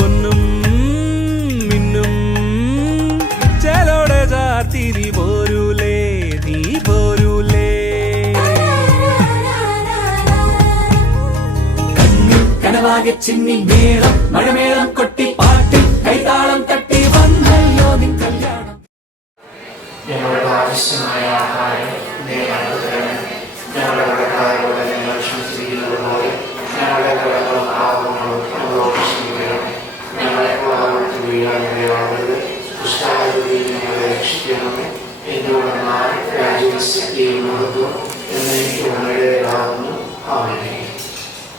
പൊന്നും മിന്നും ചേലോടെ ചാർത്തി നീ പോരൂലേ നീ പോരൂലേ കനവാകെ ചിന്നി മേളം മഴമേളം കൊട്ടി പാട്ടി കൈതാളം തട്ടി വന്നല്ലോ നിൻ കല്യാണം. ഞങ്ങളുടെ ആവശ്യമായ ആഹാരം ഞങ്ങളുടെ കടക്കാരോട് ഞങ്ങൾ ക്ഷമിച്ചിരിക്കുന്നത് പോലെ ഞങ്ങളുടെ കടകളും പാപങ്ങളും ഞങ്ങളോട് ക്ഷമിക്കണം. ഞങ്ങളെ പാപത്തിൽ വീഴാനിടയാവരുത്, ദുഷ്ടാരൂപിയിൽ ഞങ്ങളെ രക്ഷിക്കണമേ. എന്തുകൊണ്ടെന്നാൽ രാജ്യവും ശക്തിയും മഹത്വവും എന്നേക്കും അങ്ങയുടേതാകുന്നു. ആമേൻ.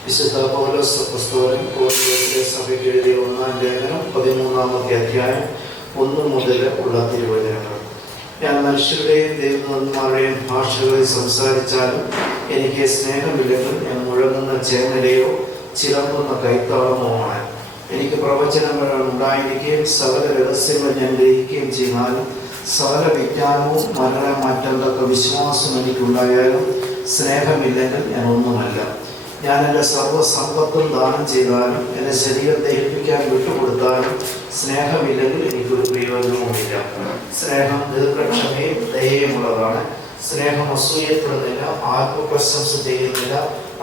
വിശുദ്ധ പൗലോസ് അപ്പോസ്തലൻ കൊരിന്ത്യയിലെ സഭയ്ക്ക് എഴുതിയ 1-ാം ലേഖനം 13-ാമത്തെ അധ്യായം 1 മുതൽ ഉള്ള തിരുവചനങ്ങൾ. ഞാൻ മനുഷ്യരുടെയും ദൈവദൂതന്മാരുടെയും ഭാഷകളിൽ സംസാരിച്ചാലും എനിക്ക് സ്നേഹമില്ലെങ്കിൽ ഞാൻ മുഴങ്ങുന്ന ചേനലയോ ചിലമ്പുന്ന കൈത്താളമോ ആണ്. എനിക്ക് പ്രവചനങ്ങൾ ഉണ്ടായിരിക്കുകയും സകല രഹസ്യങ്ങൾ ഞാൻ ഗ്രഹിക്കുകയും ചെയ്താലും സകല വിജ്ഞാനവും മരണം മാറ്റത്തക്ക വിശ്വാസം എനിക്കുണ്ടായാലും സ്നേഹമില്ലെങ്കിൽ ഞാൻ ഒന്നുമല്ല. ഞാൻ എൻ്റെ സർവ്വസമ്പത്തും ദാനം ചെയ്താലും എൻ്റെ ശരീരം ദഹിപ്പിക്കാൻ വിട്ടുകൊടുത്താലും സ്നേഹമില്ലെങ്കിൽ എനിക്കൊരു പ്രയോജനവുമില്ല. സ്നേഹം ദീർഘക്ഷമയും ദയയുമുള്ളതാണ്. സ്നേഹം അസൂയപ്പെടുന്നില്ല, ആത്മപ്രശംസ ചെയ്യുന്നില്ല,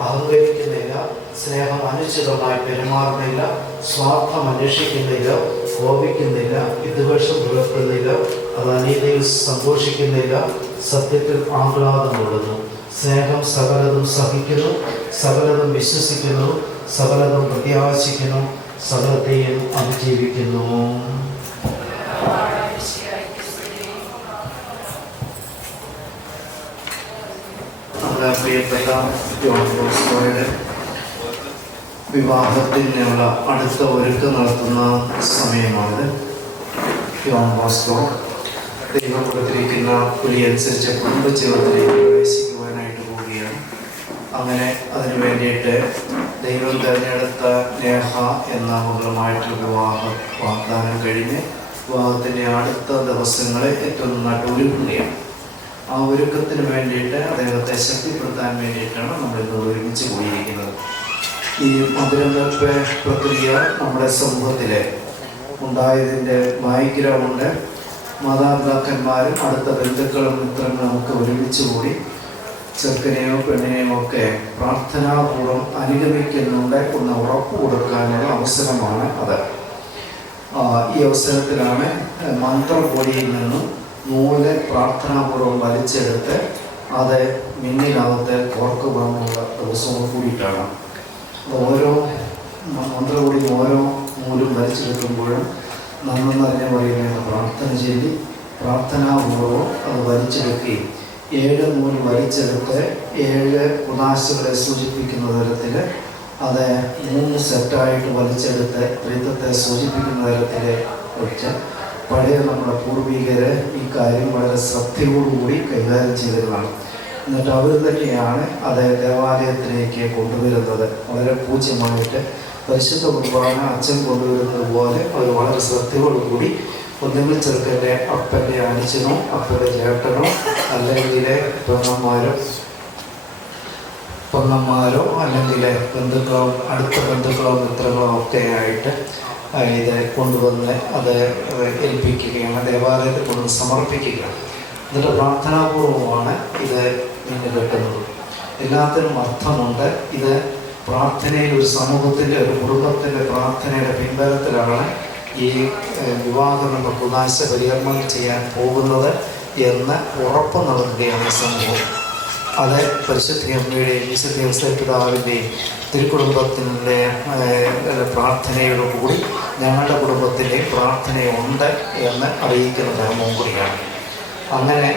അഹങ്കരിക്കുന്നില്ല. സ്നേഹം അനുചിതമായി പെരുമാറുന്നില്ല, സ്വാർത്ഥം അന്വേഷിക്കുന്നില്ല, കോപിക്കുന്നില്ല, വിദ്വേഷം പുലർത്തുന്നില്ല, അത് അനീതിയിൽ സന്തോഷിക്കുന്നില്ല, സത്യത്തിൽ ആഹ്ലാദം കൊള്ളുന്നു. സ്നേഹം സകലതും സഹിക്കുന്നു, സകലതും വിശ്വസിക്കുന്നു, സകലതും പ്രത്യാശിക്കുന്നു, സകലത്തെയും അതിജീവിക്കുന്നു. നമ്മുടെ പ്രിയപ്പെട്ട ജോൺ ബോസ്കോയുടെ വിവാഹത്തിനുള്ള അടുത്ത ഒരുക്കം നടത്തുന്ന സമയമാണിത്. ജോൺ ബോസ്കോ ദൈവം കൊടുത്തിരിക്കുന്ന പുലിയനുസരിച്ച് കുടുംബജീവിതത്തിലേക്ക് പ്രവേശിക്കുവാനായിട്ട് പോവുകയാണ്. അങ്ങനെ അതിനു വേണ്ടിയിട്ട് ദൈവം തിരഞ്ഞെടുത്ത നേഹ എന്ന മകളുമായിട്ടുള്ള വിവാഹ വാഗ്ദാനം കഴിഞ്ഞ് വിവാഹത്തിൻ്റെ അടുത്ത ദിവസങ്ങളെ ഏറ്റവും നന്നായിട്ട് ഒരുങ്ങുകയാണ്. ആ ഒരുക്കത്തിന് വേണ്ടിയിട്ട് അദ്ദേഹത്തെ ശക്തിപ്പെടുത്താൻ വേണ്ടിയിട്ടാണ് നമ്മളിന്ന് ഒരുമിച്ച് പോയിരിക്കുന്നത്. ഈ മധുരവെപ്പ് പ്രക്രിയ നമ്മുടെ സമൂഹത്തിലെ ഉണ്ടായതിൻ്റെ ബാക്ക്ഗ്രൗണ്ട് മാതാപിതാക്കന്മാരും അടുത്ത ബന്ധുക്കളും മിത്രങ്ങളും ഒക്കെ ഒരുമിച്ച് കൂടി ചെറുക്കനെയോ പെണ്ണിനെയോ ഒക്കെ പ്രാർത്ഥനാപൂർവ്വം അനുഗമിക്കുന്നുണ്ട് എന്ന് ഉറപ്പ് കൊടുക്കാനുള്ള അവസരമാണ് അത്. ഈ അവസരത്തിലാണ് മന്ത്രപൊടിയിൽ നിന്നും നൂല് പ്രാർത്ഥനാപൂർവ്വം വലിച്ചെടുത്ത് അത് മിന്നിനകത്ത് കോർക്കുവാനുള്ള ദിവസവും കൂടിയിട്ടാണ്. ഓരോ മന്ത്രപൊടിയും ഓരോ നൂലും വലിച്ചെടുക്കുമ്പോഴും നന്നറിഞ്ഞ പറയുന്ന പ്രാർത്ഥന ചൊല്ലി പ്രാർത്ഥനാപൂർവ്വം അത് വലിച്ചെടുക്കുകയും 7 നൂല് വലിച്ചെടുത്ത് 7 കുദാശകളെ സൂചിപ്പിക്കുന്ന തരത്തിൽ അത് 3 സെറ്റായിട്ട് വലിച്ചെടുത്ത് ത്രിത്വത്തെ സൂചിപ്പിക്കുന്ന തരത്തിൽ വെച്ച് പഴയ നമ്മുടെ പൂർവികർ ഈ കാര്യം വളരെ ശ്രദ്ധയോടുകൂടി കൈകാര്യം ചെയ്തതാണ്. എന്നിട്ട് അവർ തന്നെയാണ് അത് ദേവാലയത്തിലേക്ക് കൊണ്ടുവരുന്നത്. വളരെ പൂജ്യമായിട്ട് പരിശുദ്ധ കുർബാന അച്ഛൻ കൊണ്ടുവരുന്നത് പോലെ അവർ വളരെ ശ്രദ്ധയോടുകൂടി ഒന്നുകിൽ ചെറുക്കൻ്റെ അപ്പൻ്റെ അനുജനോ അപ്പൻ്റെ ചേട്ടനോ അല്ലെങ്കിൽ പെങ്ങന്മാരോ അല്ലെങ്കിൽ ബന്ധുക്കളോ അടുത്ത ബന്ധുക്കളോ മിത്രങ്ങളോ ഒക്കെ ആയിട്ട് ഇത് കൊണ്ടുവന്ന് അത് ഏൽപ്പിക്കുകയാണ്, ദേവാലയത്തിൽ കൊണ്ടുവന്ന് സമർപ്പിക്കുകയാണ്. എന്നിട്ട് പ്രാർത്ഥനാപൂർവമാണ് ഇത് നിന്ന് കെട്ടുന്നത്. എല്ലാത്തിനും അർത്ഥമുണ്ട്. ഇത് പ്രാർത്ഥനയിൽ ഒരു സമൂഹത്തിൻ്റെ ഒരു കുടുംബത്തിൻ്റെ പ്രാർത്ഥനയുടെ പിൻബലത്തിലാണ് ഈ വിവാഹം നമ്മൾ കുദാശ പരികർമ്മം ചെയ്യാൻ പോകുന്നത് എന്ന് ഉറപ്പ് നൽകുകയാണ് സമൂഹം. അത് പരിശുദ്ധ അമ്മയുടെയും വിശുദ്ധ ഔസേപ്പ് പിതാവിൻ്റെയും തിരുക്കുടുംബത്തിൻ്റെ പ്രാർത്ഥനയോടുകൂടി ഞങ്ങളുടെ കുടുംബത്തിൻ്റെയും പ്രാർത്ഥനയുണ്ട് എന്ന് അറിയിക്കുന്ന ധർമ്മം കൂടിയാണ്. അങ്ങനെ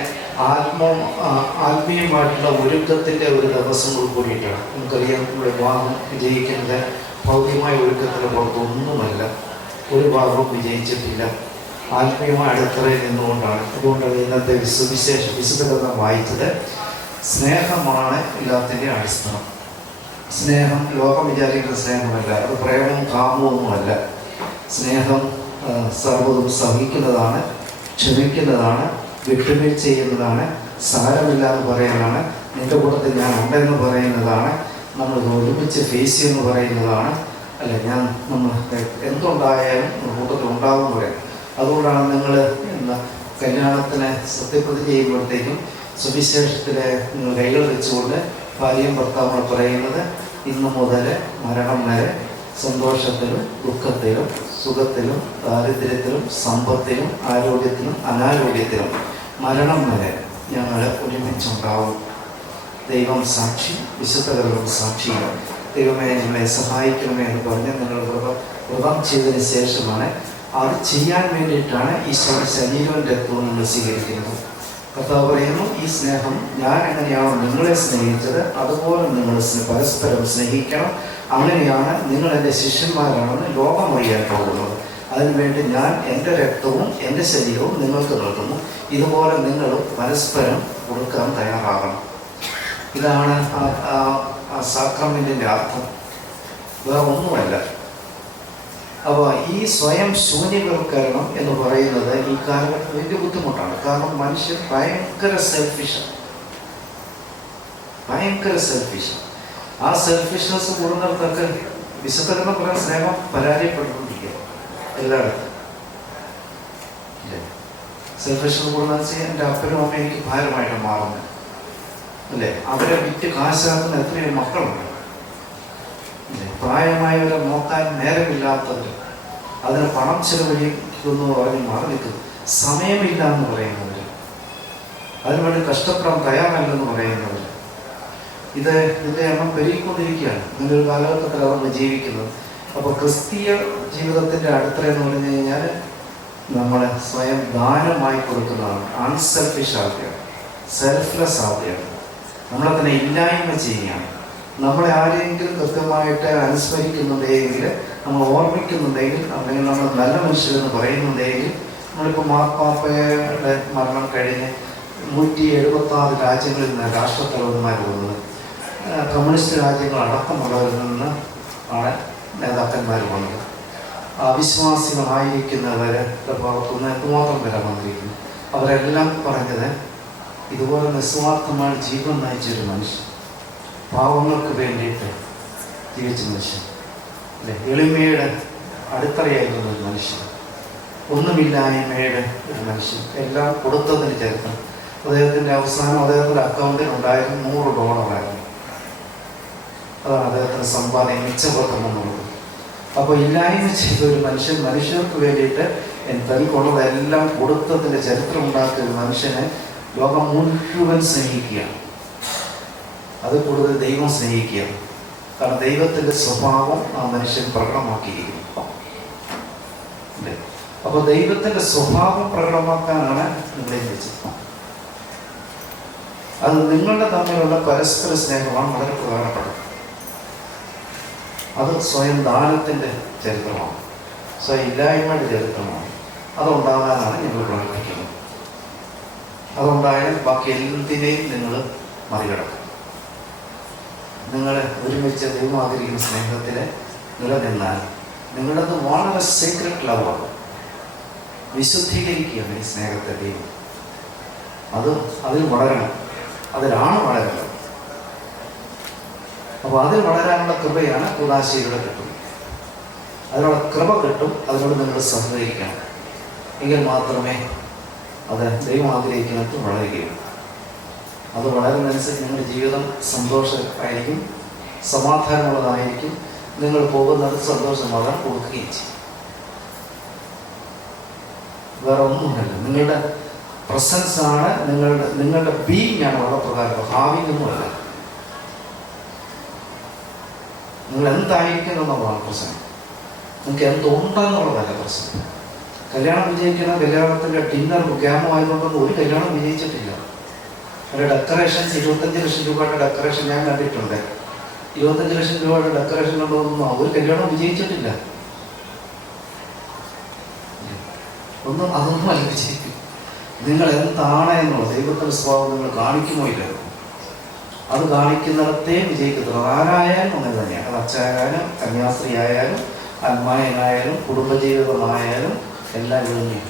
ആത്മീയമായിട്ടുള്ള ഒരുക്കത്തിൻ്റെ ഒരു ദിവസങ്ങൾ കൂടിയിട്ടാണ്. നമുക്കറിയാം, നമ്മുടെ വിവാഹം വിജയിക്കുന്നത് ഭൗതികമായ ഒരുക്കത്തിൻ്റെ പുറത്തൊന്നുമല്ല. ഒരു ഭാഗവും വിജയിച്ചിട്ടില്ല. ആത്മീയമായ അടിത്തറയിൽ നിന്നുകൊണ്ടാണ്. അതുകൊണ്ടാണ് ഇന്നത്തെ വിശുദ്ധ ഗ്രന്ഥം വായിച്ചത്. സ്നേഹമാണ് എല്ലാത്തിൻ്റെ അടിസ്ഥാനം. സ്നേഹം ലോകം വിചാരിക്കുന്ന സ്നേഹമല്ല, അത് പ്രേമവും കാമവുമല്ല. സ്നേഹം സർവ്വതും സഹിക്കുന്നതാണ്, ക്ഷമിക്കുന്നതാണ്, വിട്ടുവീഴ്ച ചെയ്യുന്നതാണ്, സാരമില്ല എന്ന് പറയുന്നതാണ്, നിൻ്റെ കൂട്ടത്തിൽ ഞാൻ ഉണ്ടെന്ന് പറയുന്നതാണ്, നമ്മൾ ഒരുമിച്ച് ഫേസ് ചെയ്യുമെന്ന് പറയുന്നതാണ്. അല്ല, നമ്മൾ എന്തോ എന്തുണ്ടായാലും കൂട്ടത്തിൽ ഉണ്ടാകും പറയാം. അതുകൊണ്ടാണ് നിങ്ങൾ കല്യാണത്തിന് സത്യപ്രതിജ്ഞ ചെയ്യുമ്പോഴത്തേക്കും സുവിശേഷത്തിലെ നിങ്ങൾ കൈകൾ വെച്ചുകൊണ്ട് ഭാര്യയും ഭർത്താവും പറയുന്നത്, ഇന്നു മുതൽ മരണം വരെ സന്തോഷത്തിലും ദുഃഖത്തിലും സുഖത്തിലും ദാരിദ്ര്യത്തിലും സമ്പത്തിലും ആരോഗ്യത്തിലും അനാരോഗ്യത്തിലും മരണം വരെ ഞങ്ങൾ ഒരുമിച്ചുണ്ടാവും. ദൈവം സാക്ഷി, വിശുദ്ധകളും സാക്ഷിയും. ദൈവമേ ഞങ്ങളെ സഹായിക്കണമേ എന്ന് പറഞ്ഞ് നിങ്ങൾ വ്രതം ചെയ്തതിന് ശേഷമാണ് അത് ചെയ്യാൻ വേണ്ടിയിട്ടാണ് ഈശോയുടെ ശരീരവും രക്തവും നമ്മൾ സ്വീകരിക്കുന്നത്. കർത്താവ് പറയുന്നു, ഈ സ്നേഹം ഞാൻ എങ്ങനെയാണോ നിങ്ങളെ സ്നേഹിച്ചത് അതുപോലെ നിങ്ങൾ പരസ്പരം സ്നേഹിക്കണം. അങ്ങനെയാണ് നിങ്ങൾ എൻ്റെ ശിഷ്യന്മാരാണെന്ന് ലോകം അറിയാൻ പോകുന്നത്. അതിനുവേണ്ടി ഞാൻ എൻ്റെ രക്തവും എൻ്റെ ശരീരവും നിങ്ങൾക്ക് നൽകുന്നു. ഇതുപോലെ നിങ്ങൾ പരസ്പരം കൊടുക്കാൻ തയ്യാറാകണം. ഇതാണ് ആ സാക്രമെന്റിൻ്റെ അർത്ഥം, വേറെ ഒന്നുമല്ല. അപ്പോൾ ഈ സ്വയം ശൂന്യവൽക്കരണം എന്ന് പറയുന്നത് ഈ കാലഘട്ടത്തിൽ വലിയ ബുദ്ധിമുട്ടാണ്. കാരണം മനുഷ്യൻ ഭയങ്കര സെൽഫിഷാണ്. ആ സെൽഫിഷ്നെസ് കൂടുന്നിടത്തൊക്കെ വിശുദ്ധരെന്ന് പറയുന്ന സ്നേഹം പരാജയപ്പെട്ടുകൊണ്ടിരിക്കുക എല്ലായിടത്തും. സെൽഫിഷ്നെസ് കൂടുന്നതെന്ന് വെച്ചാൽ എൻ്റെ അപ്പനും അമ്മയും എനിക്ക് ഭാരമായിട്ട് മാറുന്നത് അല്ലേ. അവരെ വിറ്റ് കാശാക്കുന്ന എത്രയോ മക്കളുണ്ട്. പ്രായമായവരെ നോക്കാൻ നേരമില്ലാത്തവർ, അതിന് പണം ചെലവഴിക്കുന്നു പറഞ്ഞ് മാറി നിൽക്കുന്നു. സമയമില്ല എന്ന് പറയുന്നവർ, അതിനുവേണ്ടി കഷ്ടപ്പെടാൻ തയ്യാറല്ലെന്ന് പറയുന്നവർ, ഇതിൻ്റെ എണ്ണം പെരുകിക്കൊണ്ടിരിക്കുകയാണ്. ഇങ്ങനൊരു കാലഘട്ടത്തിൽ അവർ ജീവിക്കുന്നത്. അപ്പോൾ ക്രിസ്തീയ ജീവിതത്തിൻ്റെ അടിത്തറ എന്ന് പറഞ്ഞു കഴിഞ്ഞാൽ നമ്മളെ സ്വയം ദാനമായി കൊടുക്കുന്നതാണ്. അൺസെൽഫിഷ് ആവുകയാണ്, സെൽഫ്ലെസ് ആവുകയാണ്, നമ്മളതിനെ ഇല്ലായ്മ ചെയ്യുകയാണ്. നമ്മളെ ആരെങ്കിലും കൃത്യമായിട്ട് അനുസ്മരിക്കുന്നുണ്ടെങ്കിൽ, നമ്മൾ ഓർമ്മിക്കുന്നുണ്ടെങ്കിൽ, അല്ലെങ്കിൽ നമ്മൾ നല്ല മനുഷ്യരെന്ന് പറയുന്നുണ്ടെങ്കിൽ, നമ്മളിപ്പോൾ മാർപ്പാപ്പയുടെ മരണം കഴിഞ്ഞ് 176 രാജ്യങ്ങളിൽ നിന്ന് രാഷ്ട്രത്തലവന്മാർ വന്നത്, കമ്മ്യൂണിസ്റ്റ് രാജ്യങ്ങൾ അടക്കമുള്ളവരിൽ നിന്ന് ആണ് നേതാക്കന്മാർ വന്നത്. അവിശ്വാസികളായിരിക്കുന്നവരെ പുറത്തുനിന്ന് എന്തുമാത്രം വില വന്നിരിക്കുന്നു. അവരെല്ലാം പറഞ്ഞത്, ഇതുപോലെ നിസ്വാർത്ഥമായ ജീവൻ നയിച്ചൊരു മനുഷ്യൻ, പാവങ്ങൾക്ക് വേണ്ടിയിട്ട് ജീവിച്ച മനുഷ്യൻ, എളിമയുടെ അടിത്തറയായിരുന്ന ഒരു മനുഷ്യൻ, ഒന്നുമില്ലായ്മയുടെ ഒരു മനുഷ്യൻ, എല്ലാം കൊടുത്തതിന് ചരിത്രം. അദ്ദേഹത്തിൻ്റെ അവസാനം അദ്ദേഹത്തിൻ്റെ അക്കൗണ്ടിൽ ഉണ്ടായിരുന്ന $100. അതാണ് അദ്ദേഹത്തിൻ്റെ സമ്പാദ്യം, മിച്ചപത്രമെന്നുള്ളത്. അപ്പോൾ ഇല്ലായ്മ ചെയ്ത ഒരു മനുഷ്യൻ, മനുഷ്യർക്ക് വേണ്ടിയിട്ട് തനിക്കുള്ളതെല്ലാം കൊടുത്തതിൻ്റെ ചരിത്രം ഉണ്ടാക്കിയ ഒരു മനുഷ്യനെ ലോകം മുഴുവൻ സ്നേഹിക്കുകയാണ്. അത് കൂടുതൽ ദൈവം സ്നേഹിക്കുകയാണ്. കാരണം ദൈവത്തിൻ്റെ സ്വഭാവം ആ മനുഷ്യൻ പ്രകടമാക്കിയിരിക്കുന്നു. അല്ലേ? അപ്പോൾ ദൈവത്തിൻ്റെ സ്വഭാവം പ്രകടമാക്കാനാണ് നിങ്ങളെ വിളിച്ചത്. അത് നിങ്ങളുടെ തമ്മിലുള്ള പരസ്പര സ്നേഹമാണ് വളരെ പ്രധാനപ്പെട്ടത്. അത് സ്വയം ദാനത്തിൻ്റെ ചരിത്രമാണ്, സ്വയം ഇല്ലായ്മയുടെ ചരിത്രമാണ്. അതുണ്ടാകാനാണ് ഞങ്ങൾ പ്രവർത്തിക്കുന്നത്. അതുണ്ടായാൽ ബാക്കി എന്തിനേയും നിങ്ങൾ മറികടക്കും. നിങ്ങൾ ഒരുമിച്ച് ദൈവം ആഗ്രഹിക്കുന്ന സ്നേഹത്തിൽ നിലനിന്നാൽ നിങ്ങളത് വളരെ സീക്രട്ട് ലവാണ്. വിശുദ്ധീകരിക്കുകയാണ് ഈ സ്നേഹത്തെ ദൈവം. അതിൽ വളരണം, അതിലാണ് വളരണം. അപ്പോൾ അതിൽ വളരാനുള്ള കൃപയാണ് കൂദാശയിലൂടെ കിട്ടുന്നത്. അതിനുള്ള കൃപ കിട്ടും. അതിനോട് നിങ്ങൾ സഹകരിക്കണം. എങ്കിൽ മാത്രമേ അത് ദൈവം ആഗ്രഹിക്കുന്നത് വളരുകയുള്ളൂ. അത് വളരുന്നതനുസരിച്ച് നിങ്ങളുടെ ജീവിതം സന്തോഷമായിരിക്കും, സമാധാനമുള്ളതായിരിക്കും. നിങ്ങൾ പോകുന്നത് സന്തോഷമാകാൻ കൊടുക്കുകയും ചെയ്യും. വേറെ ഒന്നുമല്ല, നിങ്ങളുടെ പ്രസൻസ് ആണ്, നിങ്ങളുടെ ബീയിങ് ആണ് വളരെ പ്രധാനം. ഹാവിങ് ഒന്നുമല്ല. നിങ്ങൾ എന്തായിരിക്കും എന്നുള്ളതാണ് പ്രശ്നം. നിങ്ങൾക്ക് എന്തുണ്ടെന്നുള്ളതല്ല പ്രശ്നം. കല്യാണം വിജയിക്കുന്ന കല്യാണത്തിൻ്റെ ഡിന്നർ ക്യാമോ ആയതുകൊണ്ടൊന്നും ഒരു കല്യാണം വിജയിച്ചിട്ടില്ല. ഒരു ഡെക്കറേഷൻസ് 25 ലക്ഷം രൂപയുടെ ഡെക്കറേഷൻ ഞാൻ കണ്ടിട്ടുണ്ട്. 25 ലക്ഷം രൂപയുടെ ഡെക്കറേഷൻ കൊണ്ടൊന്നും ഒരു കല്യാണം വിജയിച്ചിട്ടില്ല. അതൊന്നും അല്ല വിജയിക്കും. നിങ്ങൾ എന്താണ് എന്നുള്ളത് ദൈവത്തിൻ്റെ സ്വഭാവം നിങ്ങൾ കാണിക്കുമോ ഇല്ലല്ലോ. അത് കാണിക്കുന്നിടത്തേ വിജയിക്കത്തുള്ളൂ. ആരായാലും അങ്ങനെ തന്നെയാണ്. അത് അച്ഛനായാലും കന്യാസ്ത്രീ ആയാലും അന്മായനായാലും കുടുംബജീവിതമായാലും എല്ലാം ഇതൊന്നും.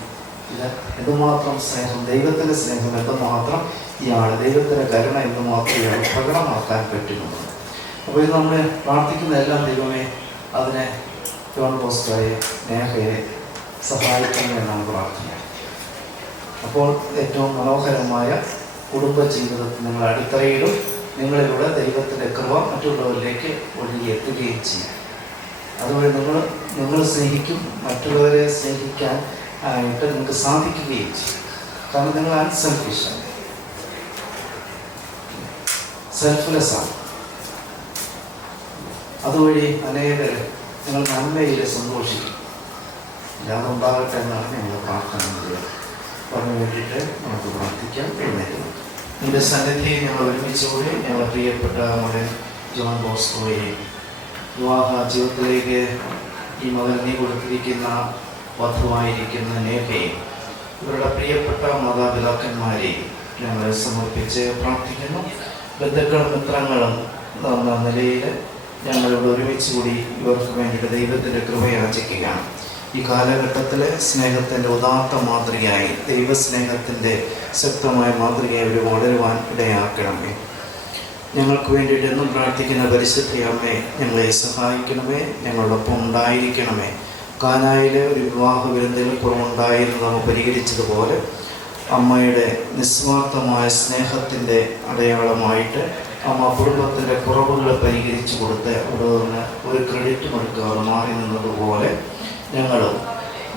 ഇത് എന്തുമാത്രം സ്നേഹം, ദൈവത്തിൻ്റെ സ്നേഹം എന്തുമാത്രം ഇയാൾ, ദൈവത്തിൻ്റെ കരുണ എന്തുമാത്രം ഇയാൾ പ്രകടമാക്കാൻ പറ്റുന്നുണ്ട്. അപ്പോൾ ഇത് നമ്മൾ പ്രാർത്ഥിക്കുന്നതെല്ലാം ദൈവമേ അതിനെ ജോൺ ബോസ്കോയെ നേഹയെ സഹായിക്കണമെന്നാണ് പ്രാർത്ഥന. അപ്പോൾ ഏറ്റവും മനോഹരമായ കുടുംബ ജീവിതത്തിൽ നിങ്ങൾ അടിത്തറയിലും നിങ്ങളിലൂടെ ദൈവത്തിൻ്റെ കൃപ മറ്റുള്ളവരിലേക്ക് ഒഴുകിയെത്തുകയും ചെയ്യും. അതുവഴി നിങ്ങൾ സ്നേഹിക്കും, മറ്റുള്ളവരെ സ്നേഹിക്കാൻ ആയിട്ട് നിങ്ങൾക്ക് സാധിക്കുകയും ചെയ്യും. കാരണം നിങ്ങൾ അൺസെൽഫിഷാണ്, സെൽഫ്ലെസ് ആണ്. അതുവഴി അനേകർ നിങ്ങൾ നന്മയിൽ സന്തോഷിക്കും. ഇല്ലാതെ ഉണ്ടാകട്ടെ എന്നാണ് ഞങ്ങൾ പ്രാർത്ഥന ചെയ്യുക. അതിന് വേണ്ടിയിട്ട് നമുക്ക് പ്രാർത്ഥിക്കാം. എഴുന്നേറ്റ് നിന്റെ സന്നിധിയെ ഞങ്ങൾ ഒരുമിച്ചുകൂടി ഞങ്ങൾ പ്രിയപ്പെട്ട മകൻ ജോൺ ബോസ്കോയെ വിവാഹ ജീവിതത്തിലേക്ക് ഈ മകൻ നീ കൊടുത്തിരിക്കുന്ന വധുവായിരിക്കുന്ന നേഹയെ ഇവരുടെ പ്രിയപ്പെട്ട മാതാപിതാക്കന്മാരെയും ഞങ്ങളെ സമർപ്പിച്ച് പ്രാർത്ഥിക്കുന്നു. ബന്ധുക്കളും മിത്രങ്ങളും എന്ന നിലയിൽ ഞങ്ങളിവിടെ ഒരുമിച്ച് കൂടി ഇവർക്ക് വേണ്ടിയിട്ട് ദൈവത്തിൻ്റെ കൃപയാചിക്കുകയാണ്. ഈ കാലഘട്ടത്തിലെ സ്നേഹത്തിൻ്റെ ഉദാത്ത മാതൃകയായി, ദൈവസ്നേഹത്തിൻ്റെ ശക്തമായ മാതൃകയായി ഒരു വളരുവാൻ ഇടയാക്കണമേ. ഞങ്ങൾക്ക് വേണ്ടിയിട്ട് എന്നും പ്രാർത്ഥിക്കുന്ന പരിശുദ്ധയമ്മേ, ഞങ്ങളെ സഹായിക്കണമേ, ഞങ്ങളോടൊപ്പം ഉണ്ടായിരിക്കണമേ. കാനായിലെ ഒരു വിവാഹ വിരുന്നിൽ കുറവുണ്ടായിരുന്നു നമ്മൾ പരിഹരിച്ചതുപോലെ അമ്മയുടെ നിസ്വാർത്ഥമായ സ്നേഹത്തിൻ്റെ അടയാളമായിട്ട് അമ്മ കുടുംബത്തിൻ്റെ കുറവുകൾ പരിഹരിച്ചു കൊടുത്ത് അവിടെ നിന്ന് ഒരു ക്രെഡിറ്റ് കൊടുക്കാതെ മാറി നിന്നതുപോലെ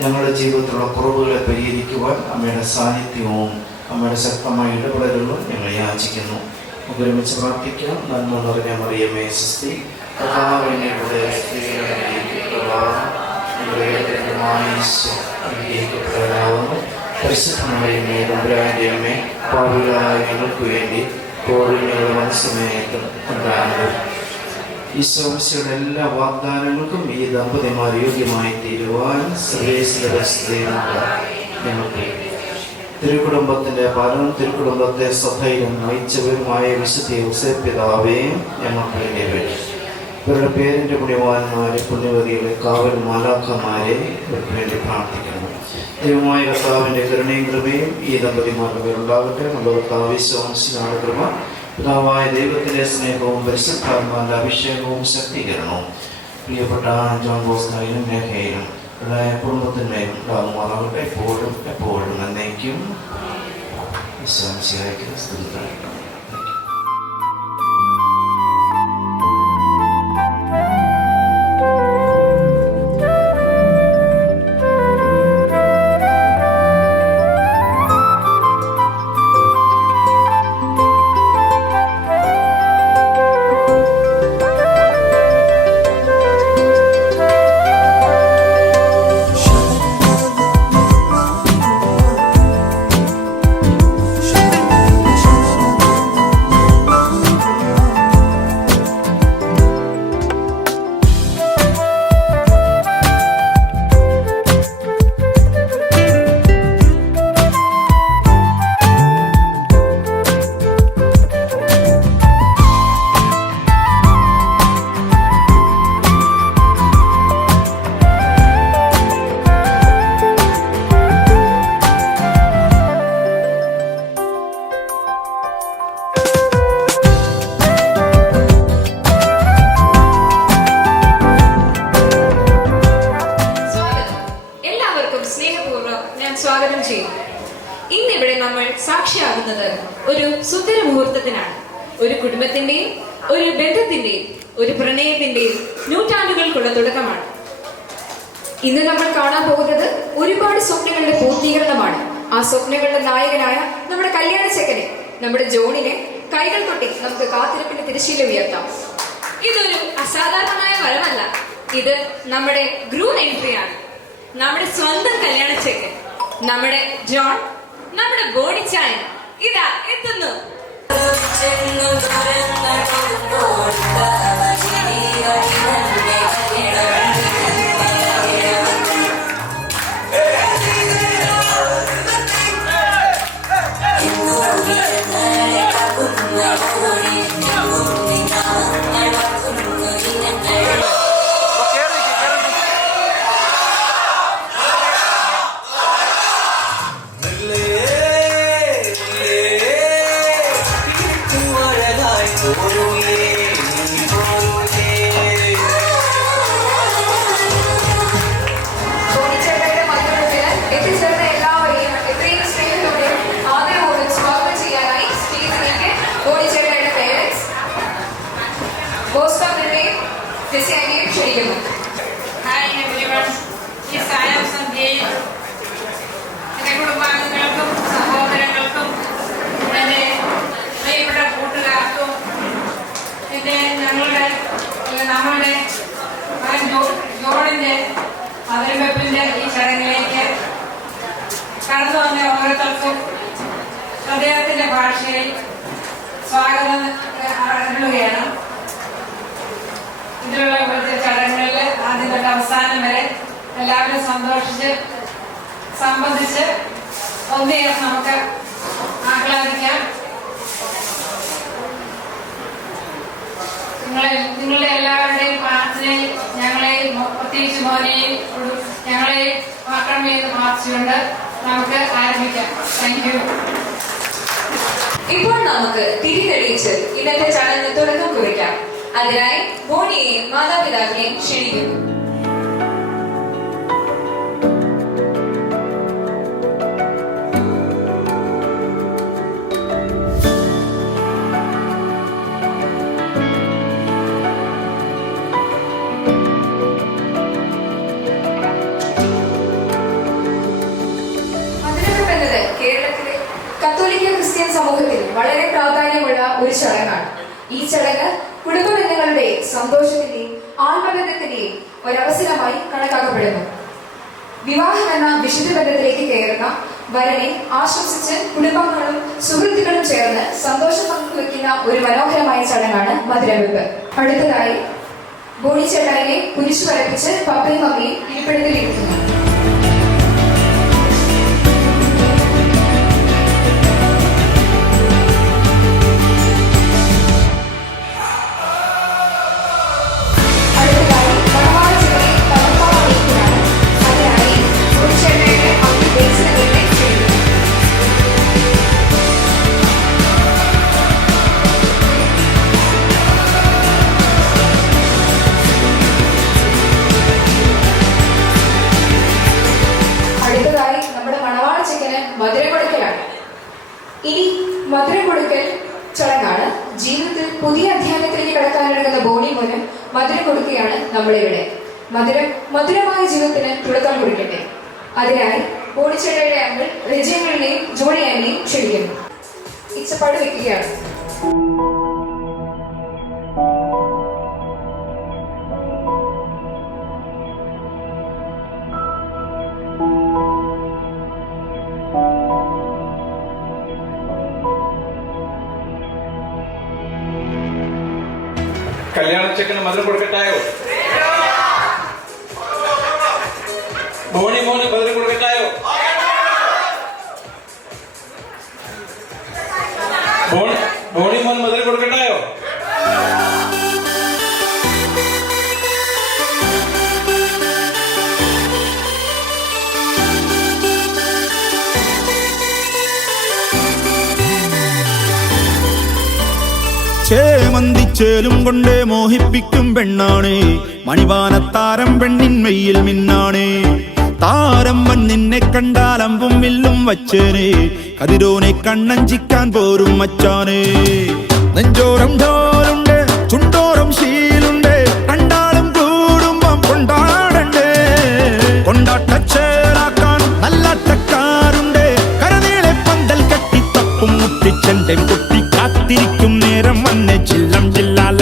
ഞങ്ങളുടെ ജീവിതത്തിലുള്ള കുറവുകളെ പരിഹരിക്കുവാൻ അമ്മയുടെ സാന്നിധ്യവും അമ്മയുടെ ശക്തമായ ഇടപെടലുകളും ഞങ്ങൾ യാചിക്കുന്നു. നമുക്ക് ഒരുമിച്ച് പ്രാർത്ഥിക്കാം. നന്മ നിറഞ്ഞ മറിയമേ സ്വസ്തി, കർത്താവിന്റെ സ്ത്രീകളാവുന്നു. പരിശുദ്ധമറിയമേ തമ്പുരാന്റെ അമ്മേ, പാപികളായ ഞങ്ങൾക്ക് വേണ്ടി ഞങ്ങളുടെ മനസ്സമേത്തും ഉണ്ടാകുന്നത്. ഈശോയുടെ എല്ലാ വാഗ്ദാനങ്ങൾക്കും ഈ ദമ്പതിമാർ യോഗ്യമായി തീരുവാൻ ഞങ്ങൾക്ക് തിരുക്കുടുംബത്തിൻ്റെ പാലനം, തിരുക്കുടുംബത്തെ സഭയിലും നയിച്ചവരുമായ വിശുദ്ധ യോസേപ്പ് പിതാവേയും ഞങ്ങൾക്ക് വേണ്ടി വേണ്ടി ഇവരുടെ പേരിൻ്റെ പുണ്യവാന്മാരെ, പുണ്യവതികളെ, കാവൽ മാലാഖമാരെ ഇവർക്ക് വേണ്ടി പ്രാർത്ഥിക്കണം. ദൈവമായ കർത്താവിൻ്റെ കരുണയും കൃപയും ഈ ദമ്പതിമാരുടെ പേരുണ്ടാകട്ടെ. നമ്മുടെ കർത്താവ് വിശ്വാസിയാണ് കൃപ, പിതാവായ ദൈവത്തിൻ്റെ സ്നേഹവും പരിശുദ്ധാത്മാവിൻ്റെ അഭിഷേകവും ശക്തീകരണവും പ്രിയപ്പെട്ട ജോൺ ബോസ്കോയിലും നേഹയിലും കുടുംബത്തിന്മേലും ഉണ്ടാകുമാറാകട്ടെ, എപ്പോഴും എപ്പോഴും എന്നേക്കും. വിശ്വാസിയായിട്ട് സ്തുതിക്കണം. ഇന്നിവിടെ നമ്മൾ സാക്ഷിയാകുന്നത് ഒരു സുന്ദര മുഹൂർത്തത്തിനാണ്. ഒരു കുടുംബത്തിന്റെയും ഒരു ബന്ധത്തിന്റെയും ഒരു പ്രണയത്തിന്റെയും നൂറ്റാണ്ടുകൾക്കുള്ള തുടക്കമാണ്. ഇന്ന് നമ്മൾ കാണാൻ പോകുന്നത് ഒരുപാട് സ്വപ്നങ്ങളുടെ പൂർത്തീകരണമാണ്. ആ സ്വപ്നങ്ങളുടെ നായകനായ നമ്മുടെ കല്യാണ ചെക്കനെ, നമ്മുടെ ജോണിനെ കൈകൾ കൊട്ടി നമുക്ക് കാത്തിരിപ്പിന്റെ തിരശ്ശീല ഉയർത്താം. ഇതൊരു അസാധാരണമായ വരമല്ല, ഇത് നമ്മുടെ ഗ്രൂം എൻട്രിയാണ്. നമ്മുടെ സ്വന്തം കല്യാണ ചെക്കൻ, നമ്മുടെ ജോൺ, നമ്മുടെ ബോണിച്ചായൻ ഇതാ എത്തുന്നു. ഒരു കടന്നു വന്ന ഓരോരുത്തർക്കും ഹൃദയത്തിന്റെ ഭാഷയിൽ സ്വാഗതം അരുളുകയാണ്. ഇതിലുള്ള ഇപ്പോഴത്തെ ചടങ്ങുകളിൽ ആദ്യം തൊട്ട് അവസാനം വരെ എല്ലാവരും സന്തോഷിച്ച് സംബന്ധിച്ച് ഒന്നുചേർന്ന് നമുക്ക് ആഹ്ലാദിക്കാം. നിങ്ങളുടെ എല്ലാവരുടെയും പ്രാർത്ഥനയിൽ ഞങ്ങളെയും പ്രത്യേകിച്ച് മോനെയും ഞങ്ങളെയും ആക്കണമെന്ന് പ്രാർത്ഥിച്ചുകൊണ്ട് നമുക്ക് ആരംഭിക്കാം. Thank you. ഇപ്പോൾ നമുക്ക് തിരി തെളിയിച്ച് ഇന്നത്തെ ചടങ്ങ് തുടക്കം കുറിക്കാം. അതിനായി മോണിയെയും മാതാപിതാക്കളെയും ക്ഷണിക്കുന്നു. കേരളത്തിലെ കത്തോലിക്ക ക്രിസ്ത്യൻ സമൂഹത്തിൽ വളരെ പ്രാധാന്യമുള്ള ഒരു ചടങ്ങാണ്. ഈ ചടങ്ങ് കുടുംബ ബന്ധങ്ങളുടെ സന്തോഷത്തിന്റെയും ആത്മബന്ധത്തിന്റെയും ഒരവസരമായി കണക്കാക്കപ്പെടുന്നു. വിവാഹം എന്ന വിശുദ്ധ ബന്ധത്തിലേക്ക് കയറുന്ന വരനെ ആശംസിച്ച് കുടുംബാംഗങ്ങളും സുഹൃത്തുക്കളും ചേർന്ന് സന്തോഷം പങ്കുവെക്കുന്ന ഒരു മനോഹരമായ ചടങ്ങാണ് മധുരവെപ്പ്. അടുത്തതായി ബോണി ചേട്ടായിനെ കുരിശു വരപ്പിച്ച് പപ്പയും മമ്മിയും ഇരിപ്പിടത്തിലിരിക്കുന്നു. ഇനി മധുരം കൊടുക്കൽ ചടങ്ങാണ്. ജീവിതത്തിൽ പുതിയ അധ്യായത്തിലേക്ക് കടക്കാനൊരുങ്ങുന്ന ബോണി മോന് മധുരം കൊടുക്കുകയാണ് നമ്മളിവിടെ. മധുരമായ ജീവിതത്തിന് തുടക്കം കുറിക്കട്ടെ. അതിനായി ബോണിച്ചേട്ടയുടെ അംഗിൾ രജയങ്ങളിലെയും ജോണിയാനെയും ക്ഷണിക്കുന്നു. ഇച്ചപ്പാട് വെക്കുകയാണ്. കല്യാണ ചെക്കന് മധുരം കൊടുക്കട്ടായോ? ബോണി മോന് മധുരം കൊടുക്കട്ടായോ? ബോണി മോൻ മധുരം കൊടുക്കട്ടായോ? ചേമന്തിച്ചേലും കൊണ്ടേ മോഹിപ്പിക്കും പെണ്ണാണേ, മണിവാനത്താരം പെണ്ണിൻ മെയ്യിൽ മിന്നാണേ. താരം നിന്നെ കണ്ടാൽ അമ്പും വില്ലും വച്ചേനെ, കതിരോനെ കണ്ണഞ്ചിക്കാൻ പോരും മച്ചാനേ. നെഞ്ചോരം ഢോലുണ്ട്, ചുണ്ടോരം ശീലുണ്ട്, കണ്ടാലും കൂടുമ്പം കൊണ്ടാടണ്ടേ. കൊണ്ടാട്ടച്ചേലാക്കാൻ നല്ലാട്ടക്കാരുണ്ട്, കരനീളെ പന്തൽ കെട്ടി തപ്പും മുട്ടിച്ചെന്റെ കുട്ടി കാത്തിരിക്കും നേരം വന്നെ ചില്ലം ചില്ലാല.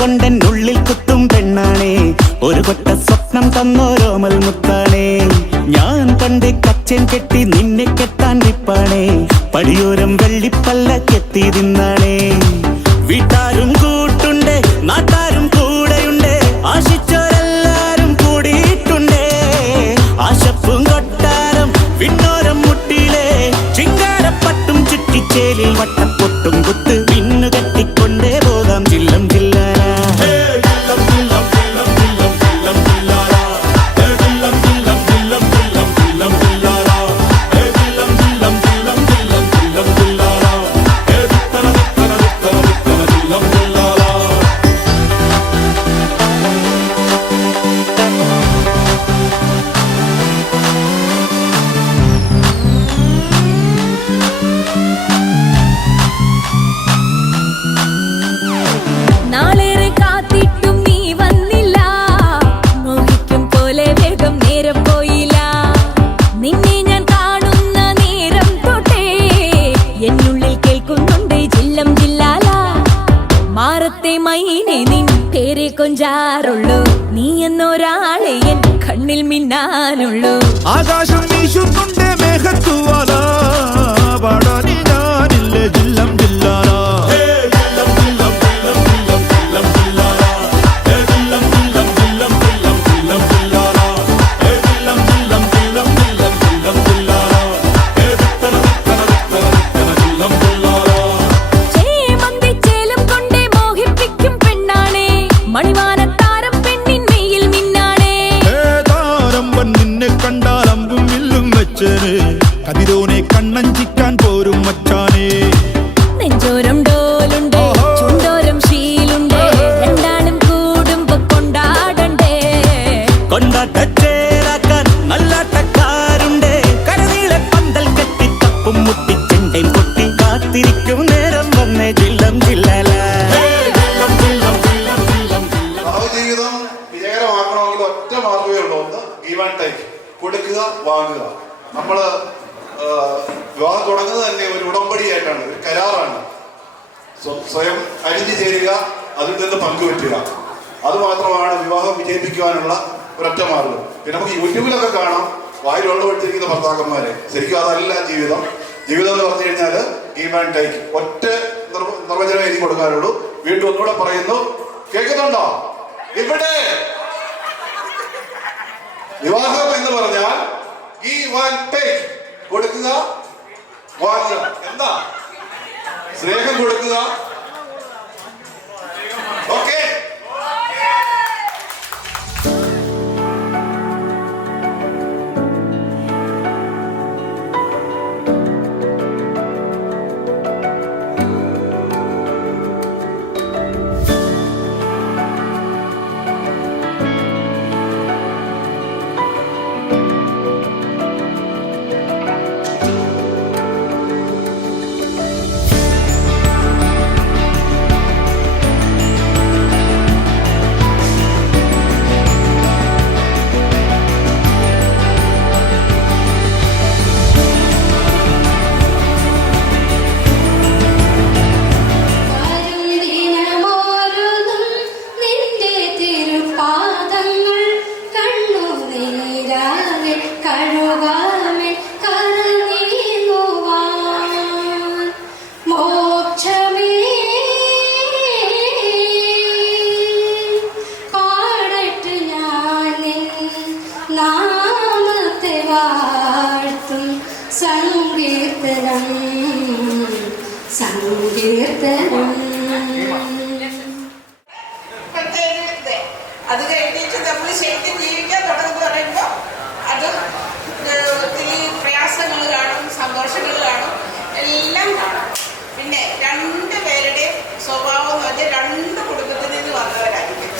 കൊണ്ടെന്നുള്ളിൽ കുത്തും പെണ്ണാണേ, ഒരു കൊട്ട സ്വപ്നം തന്നോരോമൽ മുത്താണേ. ഞാൻ കണ്ട് കച്ചൻ കെട്ടി നിന്നെ കെട്ടാൻ നിപ്പാണേ, പടിയോരം വെള്ളിപ്പല്ലക്കെത്തി തിന്നാണേ. വീട്ടാരും കൂട്ടുണ്ട്, നാട്ടാരും കൂടെയുണ്ട്, ആശിച്ചോരെല്ലാരും കൂടിയിട്ടുണ്ടേ. ആശപ്പും കൊട്ടാരം വിണ്ണോരം മുട്ടിയിലെ ചിങ്കാരപ്പട്ടും ചുറ്റിച്ചേലിൽ വട്ടപ്പൊട്ടും കുത്ത് പിന്നു കെട്ടിക്കൊണ്ടേ പോകാം ചില്ലം ചില്ലാ. കാണാറുള്ളൂ. നീ എന്നൊരാളെ എൻ കണ്ണിൽ മിന്നാനുള്ളൂ. ആകാശം വീശുന്നുണ്ട് മേഘത്തുവാല പാടാനി ഞാനില്ല ജില്ലം ജില്ലാല ചേമന്തിച്ചേലം കൊണ്ടേ മോഹിപ്പിക്കും പെണ്ണാണേ. മണിവാനത്താരം പെണ്ണിൻ മെയ്യിൽ മിന്നാണേ. താരമ്പൻ നിന്നെ കണ്ടാൽ അമ്പും വില്ലും വെച്ചേനെ കതിരോനെ കണ്ണഞ്ചിക്കാൻ പോരും മച്ചാനേ നെഞ്ചോരം ഡോലുണ്ട്, ചുണ്ടോരം ശീലുണ്ട്. രണ്ടാളും കൂടുമ്പോ കൊണ്ടാടണ്ടേ. കൊണ്ടാട്ടച്ചേരാക്കാൻ നല്ലാട്ടക്കാരുണ്ട്. കരനീളെ പന്തൽ കെട്ടി തപ്പും മുട്ടി ചെണ്ടയും കൊട്ടി കാത്തിരിക്കും നേരം വന്നേ ജില്ലം ജില്ലല. ജീവിതം വിജയകരമാക്കണമെങ്കിൽ ഒറ്റ മാർഗ്ഗമേ ഉള്ളൂ. ഒന്ന് ഗീവ് ആൻഡ് ടേക്ക്, കൊടുക്കുക വാങ്ങുക. നമ്മള് വിവാഹം തുടങ്ങുന്നത് തന്നെ ഒരു ഉടമ്പടിയായിട്ടാണ്, ഒരു കരാറാണ്. സ്വയം അരിഞ്ഞു ചേരുക, അതിൽ നിന്ന് പങ്കുവെക്കുക. അത് മാത്രമാണ് വിവാഹം വിജയിപ്പിക്കുവാനുള്ള ഒരൊറ്റ മാർഗം. പിന്നെ നമുക്ക് യൂട്യൂബിലൊക്കെ കാണാം വായിൽ വെള്ളം ഒഴിച്ചിരിക്കുന്ന ഭർത്താക്കന്മാരെ. ശരിക്കും അതല്ല ജീവിതം. ജീവിതം എന്ന് പറഞ്ഞു കഴിഞ്ഞാൽ ഗീവ് ആൻഡ് ടേക്ക്. ഒറ്റ നിർവചനം എഴുതി കൊടുക്കാനുള്ളൂ. വീണ്ടും ഒന്നുകൂടെ പറയുന്നു, കേൾക്കുന്നുണ്ടോ? ഇവിടെ വിവാഹം എന്ന് പറഞ്ഞാൽ ഗീവ് ആൻഡ് ടേക്ക്, കൊടുക്കുക വാങ്ങുക. എന്താ? സ്നേഹം കൊടുക്കുക. ഓക്കെ. അത് കഴിഞ്ഞിട്ട് നമ്മൾ ശരിക്കും ജീവിക്കാൻ തുടങ്ങുന്നു പറയുമ്പോൾ അത് ഒത്തിരി പ്രയാസങ്ങൾ കാണും, സന്തോഷങ്ങൾ കാണും, എല്ലാം കാണും. പിന്നെ രണ്ടുപേരുടെയും സ്വഭാവം എന്ന് പറഞ്ഞാൽ രണ്ട് കുടുംബത്തിൽ നിന്ന് വന്നവരായിരിക്കും.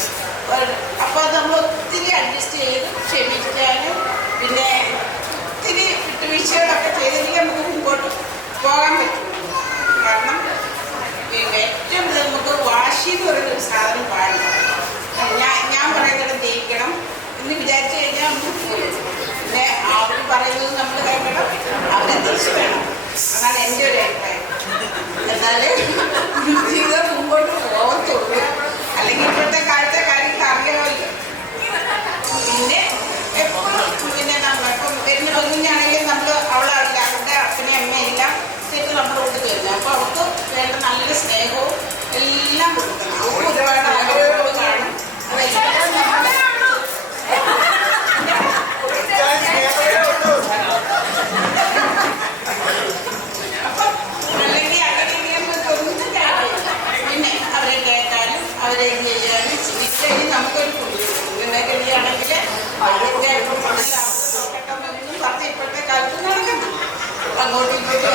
അപ്പോൾ നമ്മൾ ഒത്തിരി അഡ്ജസ്റ്റ് ചെയ്ത് ക്ഷമിക്കാനും പിന്നെ ഒത്തിരി വിട്ടുവീഴ്ചകളൊക്കെ ചെയ്തെങ്കിൽ നമുക്ക് മുമ്പോട്ട് പോകാൻ പറ്റും. കാരണം ഏറ്റവും നമുക്ക് വാശി എന്ന് പറയുന്നൊരു സാധനം പാടില്ല. ഞാൻ പറയുന്നത് ജയിക്കണം എന്ന് വിചാരിച്ചു കഴിഞ്ഞാൽ നമുക്ക് പോകും. പിന്നെ അവർ പറയുന്നത് നമ്മൾ കേൾക്കണം, അവരെ തിരിച്ചു വേണം. അതാണ് എൻ്റെ ഒരു അഭിപ്രായം. എന്നാല് ജീവിതം മുമ്പോട്ട് പോകത്തുള്ളൂ. അല്ലെങ്കിൽ ഇപ്പോഴത്തെ കാലത്തെ കാര്യങ്ങൾ അറിയണമല്ലോ. പിന്നെ എപ്പോഴും പിന്നെ ഇപ്പം വരുന്ന പെൺകുഞ്ഞാണെങ്കിൽ നമ്മൾ അവളറിയില്ല, അവരുടെ അപ്പനെ അമ്മയെല്ലാം തെറ്റ് നമ്മുടെ കൂട്ടി തരുന്നത്. അപ്പോൾ അവർക്ക് വേണ്ട നല്ലൊരു സ്നേഹവും എല്ലാം കൊടുക്കണം. അവർക്ക് ഒരുപാട് ആഗ്രഹങ്ങൾ കാണും. അപ്പം അല്ലെങ്കിൽ അങ്ങനെ ഒന്നും കാര്യമില്ല. പിന്നെ അവരെ കേൾക്കാനും അവരെ ചെയ്യാനും ഇനി നമുക്കൊരു കുഞ്ഞിനെ കഴിയുകയാണെങ്കിൽ അവരൊക്കെ നോക്കട്ടെന്നൊന്നും പറഞ്ഞ് ഇപ്പോഴത്തെ കാലത്ത് നടക്കുന്നു. അങ്ങോട്ടും ഇങ്ങോട്ടും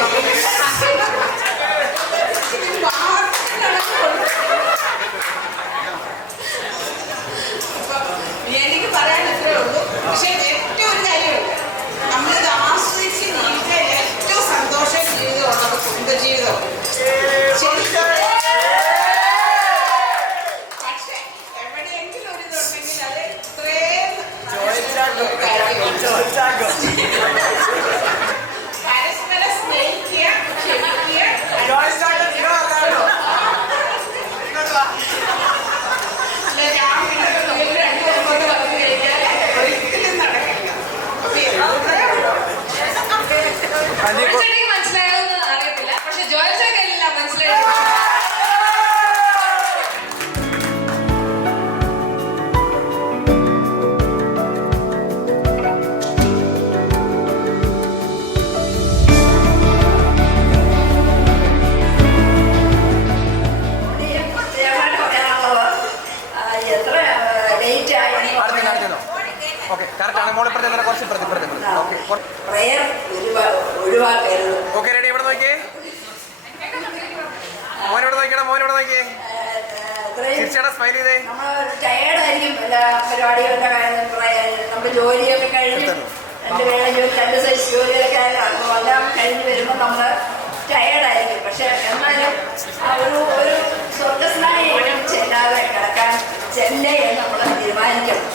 എനിക്ക് പറയാൻ ഇത്രേ ഉള്ളൂ. പക്ഷെ ഏറ്റവും ഒരു കാര്യമുണ്ട്, നമ്മളിത് ആസ്വദിച്ച് ജീവിക്കാൻ ഏറ്റവും സന്തോഷം ജീവിതമുള്ളത് കുടുംബജീവിതമാണ്. പക്ഷെ എവിടെയെങ്കിലും ഒരു ഇതുണ്ടെങ്കിൽ അത് ഇത്രയും പരസ്പരം സ്നേഹിക്കുക, പ്രയർ ഒഴിവാക്കരുത്. Okay ready. ഇവിടെ നോക്കിയേ, മോനോട് നോക്കിയടാ, മോനോട് നോക്കിയേ, തീർച്ചയായിട്ടും സ്മൈൽ ചെയ്തേ. നമ്മൾ ടയേർഡായിരിക്കും എല്ലാ പരിപാടികളുടെ നമ്മുടെ ജോലിയൊക്കെ കഴിഞ്ഞ് 2 വേള ജോലി 2 സൈസ് ജോലിയൊക്കെ അപ്പോൾ എല്ലാം കഴിഞ്ഞ് വരുമ്പോൾ നമ്മൾ ടയേർഡായിരിക്കും. പക്ഷെ എന്നാലും ഒരു സ്വർഗസ്നായി ചെല്ലാതെ കിടക്കാൻ ചെല്ലേ എന്ന് നമ്മൾ തീരുമാനിക്കണം.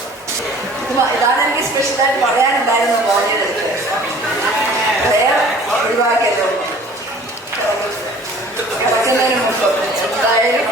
ഇതാണ് എനിക്ക് സ്പെഷ്യലായിട്ട് പറയാനുണ്ടായിരുന്നു. മോനിയുടെ ഒഴിവാക്കല്ലോ കിടക്കുന്നതിന് മുമ്പ് എന്തായാലും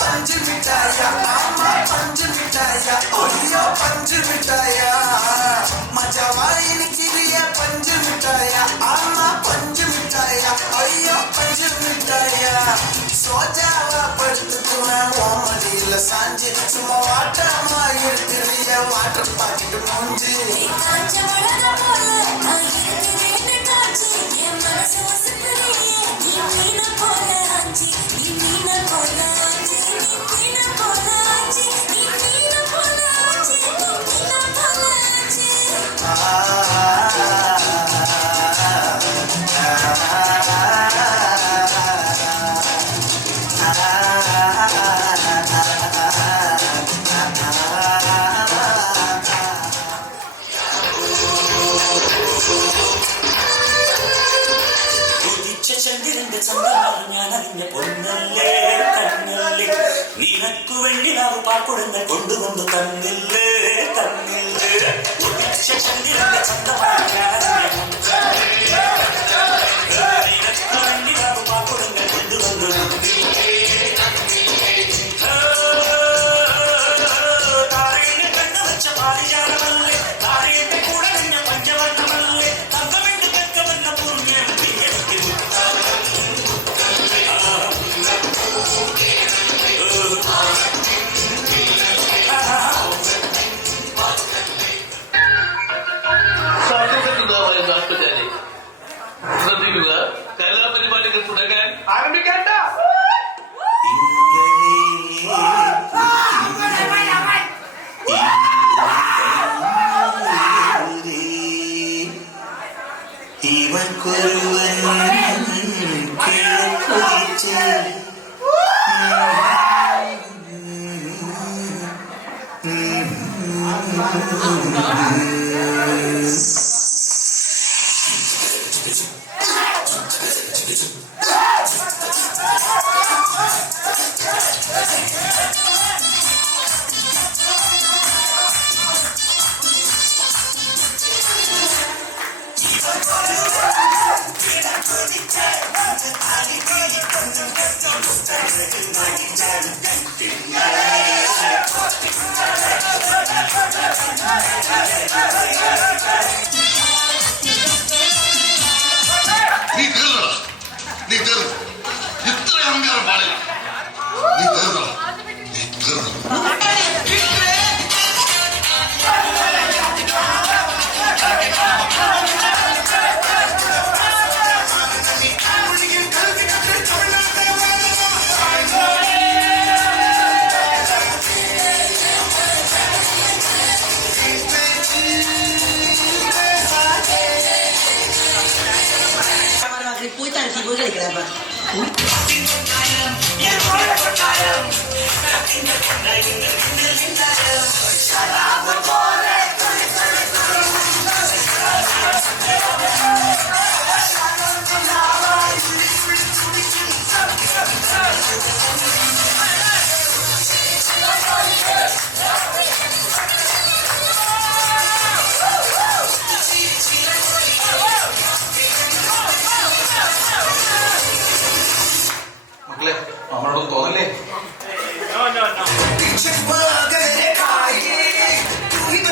पंज मिठाया मामा पंज मिठाया ओलियो पंज मिठाया मजा वाइन की पंज ചന്ദ്രന്റെ ചന്ദ്രനാണ് ഞാൻ അറിഞ്ഞ പൊന്നല്ലേ കണ്ണല്ലേ നിനക്കു വേണ്ടി നാവ് പാൽക്കുടങ്ങൾ കൊണ്ടുവന്നു തന്നില്ലേ തന്നില്ലേ ചന്ദ്രന്റെ ചന്ദ്രനാണ് ഞാൻ അറിഞ്ഞ പൊന്നല്ലേ നിനക്കു വേണ്ടി നാവ് പാൽക്കുടങ്ങൾ കൊണ്ടുവന്നു താരേനെ കണ്ടുവച്ച പാരിജാതമല്ലേ താരേന്റെ കൂടെ നിന്ന പഞ്ചവർണ്ണമല്ലേ തങ്കമെന്ന് തക്കമെന്ന പുണ്യം നാട്ടുകാരെ ശ്രദ്ധിക്കുക, കലാപരിപാടികൾ തുടങ്ങാൻ ആരംഭിക്കേണ്ട. ഇവർക്കൊരുവൻ കിഴക്കൊതിച്ച് നീ തീർന്നു ഇത്ര അഹങ്കാരം പാടില്ല. നീ തീർന്നു. മക്കളെ, നമ്മളോട് തോന്നല്ലേ?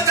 No.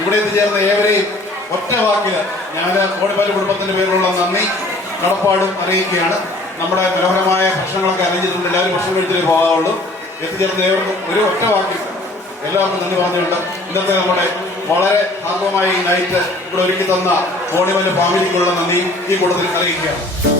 ഇവിടെ എത്തിച്ചേർന്ന ഏവരെയും ഒറ്റ വാക്കിൽ ഞാൻ കോടിപ്പാല് കുടുംബത്തിന്റെ പേരിലുള്ള നന്ദി കടപ്പാടും അറിയിക്കുകയാണ്. നമ്മുടെ മനോഹരമായ ഭക്ഷണങ്ങളൊക്കെ അരഞ്ഞിട്ടുണ്ട്. എല്ലാവരും ഭക്ഷണം കഴിച്ചിട്ടേ പോകാവുള്ളൂ. എത്തിച്ചേർന്ന ഏവർക്കും ഒരു ഒറ്റ വാക്കിൽ എല്ലാവർക്കും നന്ദി പറഞ്ഞുകൊണ്ട് ഇന്നത്തെ നമ്മുടെ വളരെ ഭാഗമായി നൈറ്റ് ഇവിടെ ഒരുക്കി തന്ന കോടിപ്പാല് ഫാമിലിക്കുള്ള നന്ദി ഈ കൂട്ടത്തിൽ അറിയിക്കുകയാണ്.